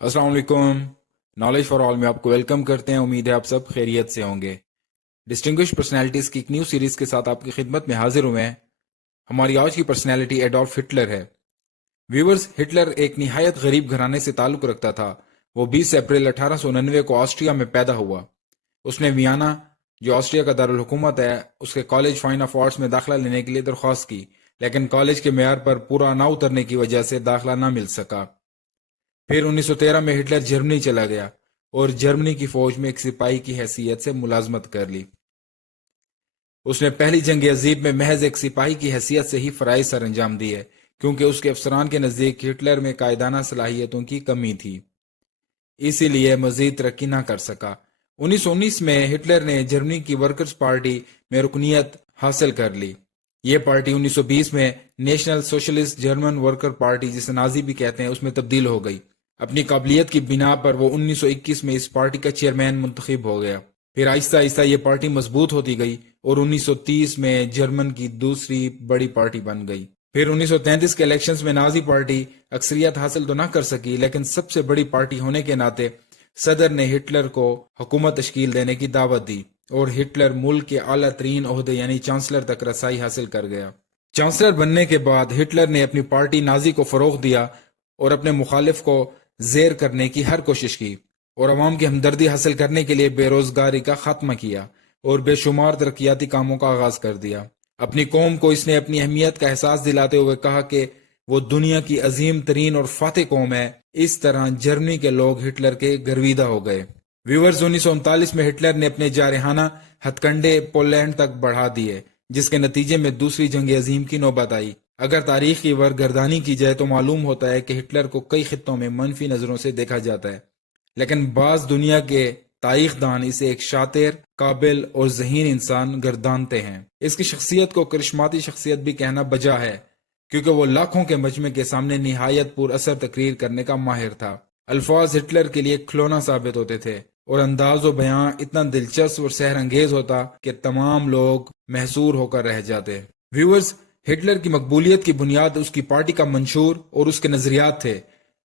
अस्सलाम वालेकुम। Knowledge for all में आपको वेलकम करते हैं। उम्मीद है आप सब खैरियत से होंगे। डिस्टिंग्विश पर्सनैलिटीज़ की एक न्यू सीरीज़ के साथ आपकी खिदमत में हाजिर हुए हैं। हमारी आज की पर्सनैलिटी एडोल्फ हिटलर है। व्यूवर्स, हिटलर एक निहायत गरीब घराने से ताल्लुक़ रखता था। वो 20 अप्रैल 1899 को ऑस्ट्रिया में पैदा हुआ। उसने वियना, जो ऑस्ट्रिया का दारुल हुकूमत है, उसके कॉलेज फाइन ऑफ आर्ट्स में दाखिला लेने के लिए दरख्वास्त की, लेकिन कॉलेज के मेयार पर पूरा ना उतरने की वजह से दाखिला ना मिल सका। फिर 1913 में हिटलर जर्मनी चला गया और जर्मनी की फौज में एक सिपाही की हैसियत से मुलाजमत कर ली। उसने पहली जंग अजीब में महज एक सिपाही की हैसियत से ही फराइज सर अंजाम दिए, क्योंकि उसके अफसरान के नज़दीक हिटलर में कायदाना सलाहियतों की कमी थी, इसीलिए मजीद तरक्की ना कर सका। 1919 में हिटलर ने जर्मनी की वर्कर्स पार्टी में रुकनीत हासिल कर ली। ये पार्टी 1920 में national socialist German worker party, जिसे नाजी भी कहते हैं, उसमें तब्दील हो गई। अपनी काबिलियत की बिना पर वो 1921 में इस पार्टी का चेयरमैन मुंतखब हो गया। फिर आहिस्ता आहिस्ता ये पार्टी मजबूत होती गई और 1930 में जर्मन की दूसरी बड़ी पार्टी बन गई। फिर 1933 के इलेक्शंस में नाजी पार्टी अक्सरियत हासिल तो ना कर सकी, लेकिन सबसे बड़ी पार्टी होने के नाते सदर ने हिटलर को हुकूमत तश्कील देने की दावत दी और हिटलर मुल्क के आला तरीन ओहदे यानी चांसलर तक रसाई हासिल कर गया। चांसलर बनने के बाद हिटलर ने अपनी पार्टी नाजी को फरोग दिया और अपने मुखालिफ को जेर करने की हर कोशिश की और अवाम की हमदर्दी हासिल करने के लिए बेरोजगारी का खात्मा किया और बेशुमार तरक्याती कामों का आगाज कर दिया। अपनी कौम को इसने अपनी अहमियत का एहसास दिलाते हुए कहा कि वो दुनिया की अजीम तरीन और फातेह कौम है। इस तरह जर्मनी के लोग हिटलर के गर्विदा हो गए। व्यूअर्स, 1939 में हिटलर ने अपने जारहाना हथकंडे पोलैंड तक बढ़ा दिए, जिसके नतीजे में दूसरी जंग अजीम की नौबत आई। अगर तारीख की वर्गर्दानी की जाए तो मालूम होता है कि हिटलर को कई खित्तों में मनफी नजरों से देखा जाता है, लेकिन बाज दुनिया के तारीखदान इसे एक शातिर, काबिल और ज़हीन इंसान गर्दानते हैं। इसकी शख्सियत को करिश्माती शख्सियत भी कहना बजा है, क्योंकि वो लाखों के मजमे के सामने निहायत पुर असर तकरीर करने का माहिर था। अल्फाज हिटलर के लिए खिलौना साबित होते थे और अंदाज व बयां इतना दिलचस्प और सहर अंगेज होता कि तमाम लोग महसूर होकर रह जाते। व्यूअर्स, हिटलर की मकबूलियत की बुनियाद उसकी पार्टी का मंशूर और उसके नजरियात थे,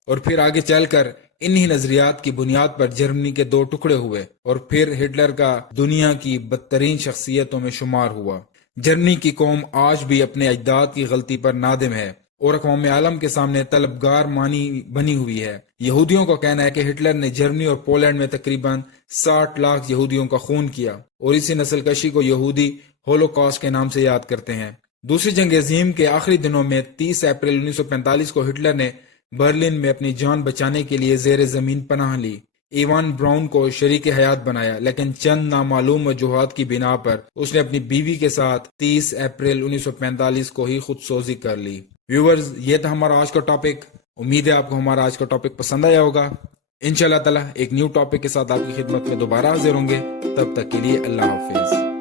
और फिर आगे चलकर इन्हीं नजरियात की बुनियाद पर जर्मनी के दो टुकड़े हुए और फिर हिटलर का दुनिया की बदतरीन शख्सियतों में शुमार हुआ। जर्मनी की कौम आज भी अपने अजदाद की गलती पर नादिम है और अक़वाम आलम के सामने तलबगार मानी बनी हुई है। यहूदियों का कहना है कि हिटलर ने जर्मनी और पोलैंड में तकरीबन 60 लाख यहूदियों का खून किया और इसी नस्लकशी को यहूदी होलोकॉस्ट के नाम से याद करते हैं। दूसरी जंग अजीम के आखिरी दिनों में 30 अप्रैल 1945 को हिटलर ने बर्लिन में अपनी जान बचाने के लिए जेर जमीन पनाह ली। इवान ब्राउन को शरीक हयात बनाया, लेकिन चंद नामालूम वजूहात की बिना पर उसने अपनी बीवी के साथ 30 अप्रैल 1945 को ही खुदसोजी कर ली। व्यूअर्स, ये था हमारा आज का टॉपिक। उम्मीद है आपको हमारा आज का टॉपिक पसंद आया होगा। इंशाल्लाह ताला एक न्यू टॉपिक के साथ आपकी खिदमत में दोबारा हाजिर होंगे। तब तक के लिए अल्लाह हाफिज।